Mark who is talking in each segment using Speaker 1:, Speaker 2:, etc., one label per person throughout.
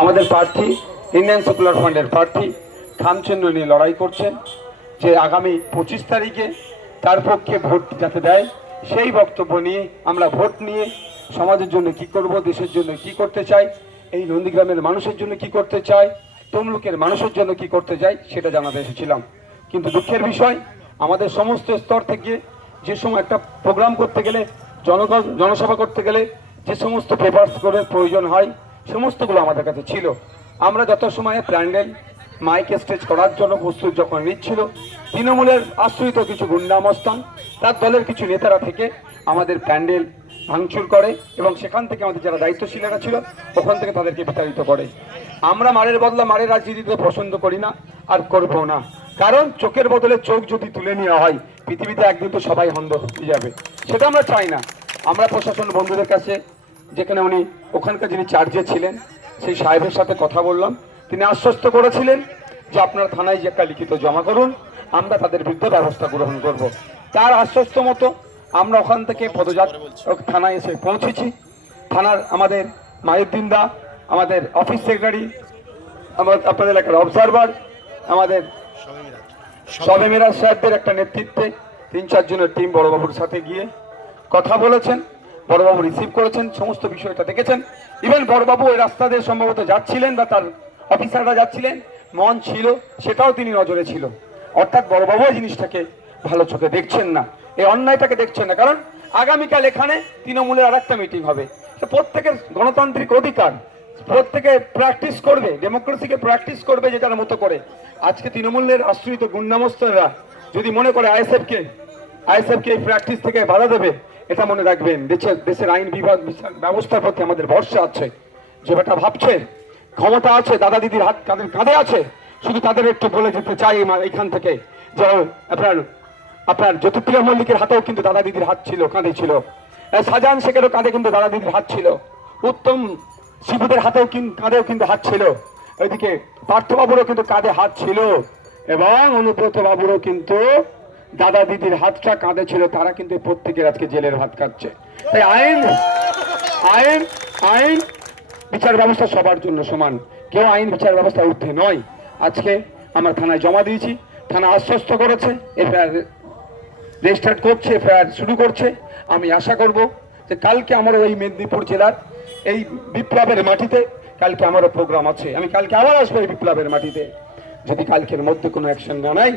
Speaker 1: আমাদের প্রার্থী, Indian secular ফান্ডের প্রার্থী খামচন্দ্র নিয়ে লড়াই করছেন। যে আগামী পঁচিশ তারিখে তার পক্ষে ভোট যাতে দেয়, সেই বক্তব্য নিয়ে আমরা ভোট নিয়ে সমাজের জন্য কি করব, দেশের জন্য কি করতে চাই, এই নন্দীগ্রামের মানুষের জন্য কি করতে চাই, তমলুকের মানুষের জন্য কি করতে চাই, সেটা জানাতে এসেছিলাম। কিন্তু দুঃখের বিষয়, আমাদের সমস্ত স্তর থেকে যে সময় একটা প্রোগ্রাম করতে গেলে, জনগণ, জনসভা করতে গেলে যে সমস্ত পেপারস করে প্রয়োজন হয় সমস্তগুলো আমাদের কাছে ছিল। আমরা যত সময়ে প্যান্ডেল, মাইক স্টেজ করার জন্য প্রস্তুত যখন নিচ্ছিল, তৃণমূলের আশ্রিত কিছু গুন্ডামস্তান, তার দলের কিছু নেতারা থেকে আমাদের প্যান্ডেল ভাঙচুর করে এবং সেখান থেকে আমাদের যারা দায়িত্বশীলেরা ছিল, ওখান থেকে তাদেরকে বিতাড়িত করে। আমরা মারের বদলা মারের রাজনীতিতে পছন্দ করি না আর করব না। কারণ চোখের বদলে চোখ যদি তুলে নেওয়া হয়, পৃথিবীতে একদিন তো সবাই হন্দ হয়ে যাবে। সেটা আমরা চাই না। আমরা প্রশাসন বন্ধুদের কাছে যেখানে উনি ওখানকার যিনি চার্জে ছিলেন, সেই সাহেবের সাথে কথা বললাম। তিনি আশ্বস্ত করেছিলেন যে আপনারা থানায় যে একটা লিখিত জমা করুন, আমরা তাদের বিরুদ্ধে ব্যবস্থা গ্রহণ করব। তার আশ্বস্ত মতো আমরা ওখান থেকে পদযাত্রা থানায় এসে পৌঁছেছি। থানার আমাদের মায়ুদ্দিন দা, আমাদের অফিস সেক্রেটারি আমার আপনাদের এলাকার অবজারভার আমাদের সবে মিরাজ সাহেবদের একটা নেতৃত্বে তিন চারজনের টিম বড়বাবুর সাথে গিয়ে কথা বলেছেন। বড়বাবু রিসিভ করেছেন, সমস্ত বিষয়টা দেখেছেন। ইভেন বড়বাবু ওই রাস্তা দিয়ে সম্ভবত যাচ্ছিলেন বা তার অফিসাররা যাচ্ছিলেন, মন ছিল, সেটাও তিনি নজরে ছিল। অর্থাৎ বড়বাবু এই জিনিসটাকে ভালো চোখে দেখছেন না। এই অন্যায়টাকে দেখছেন না। কারণ আগামীকাল এখানে তৃণমূলের আর একটা মিটিং হবে প্রত্যেকের গণতান্ত্রিক অধিকার, প্রত্যেকে প্র্যাকটিস করবে ডেমোক্রেসিকে প্র্যাকটিস করবে যেটার মতো করে। আজকে তৃণমূলের আশ্রিত গুন্ডামস্তরা যদি মনে করে আইএসএফকে আইএসএফকে এই প্র্যাকটিস থেকে বাধা দেবে এটা মনে রাখবেন, দেশের দেশের আইন বিভাগ ব্যবস্থার প্রতি আমাদের ভরসা আছে। যে বেটা ভাবছে, ক্ষমতা আছে, দাদা দিদির হাত কাঁধে কাঁধে আছে, শুধু তাদের একটু বলে যেতে চাই এইখান থেকে। যে আপনার আপনার জ্যোতিপ্রিয়া মল্লিকের হাতেও কিন্তু দাদা দিদির হাত ছিল, কাঁধে ছিল। শাহজাহান শেখেরও কাঁধে কিন্তু দাদা দিদির হাত ছিল। উত্তম শিবুদের হাতেও কিন্তু কাঁধেও কিন্তু হাত ছিল। ওইদিকে পার্থবাবুরও কিন্তু কাঁধে হাত ছিল। এবং অনুব্রত বাবুরও কিন্তু দাদা দিদির হাতটা কাঁধে ছিল, তারা কিন্তু প্রত্যেকের আজকে জেলের ভাত খাচ্ছে। তাই আইন আইন আইন, বিচার ব্যবস্থা সবার জন্য সমান। কেউ আইন, বিচার ব্যবস্থা ঊর্ধ্বে নয়। আজকে আমরা থানায় জমা দিয়েছি, থানা আশ্বস্ত করেছে, এফআইআর রেজিস্টার্ট করছে, এফআইআর শুরু করছে। আমি আশা করব যে কালকে আমার ওই মেদিনীপুর জেলার এই বিপ্লবের মাটিতে কালকে আমারও প্রোগ্রাম আছে। আমি কালকে আবার আসব এই বিপ্লবের মাটিতে। যদি কালকের মধ্যে কোনো অ্যাকশন না নেয়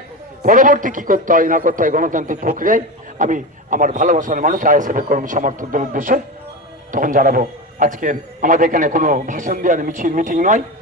Speaker 1: পরবর্তী কি করতে হয়, না করতে হয় গণতান্ত্রিক প্রক্রিয়ায়, আমি আমার ভালোবাসার মানুষ, আইএসএফের কর্মী সমর্থকদের উদ্দেশ্যে তখন জানাব। আজকের আমাদের এখানে কোনো ভাষণ দেওয়ার মিছিল মিটিং নয়।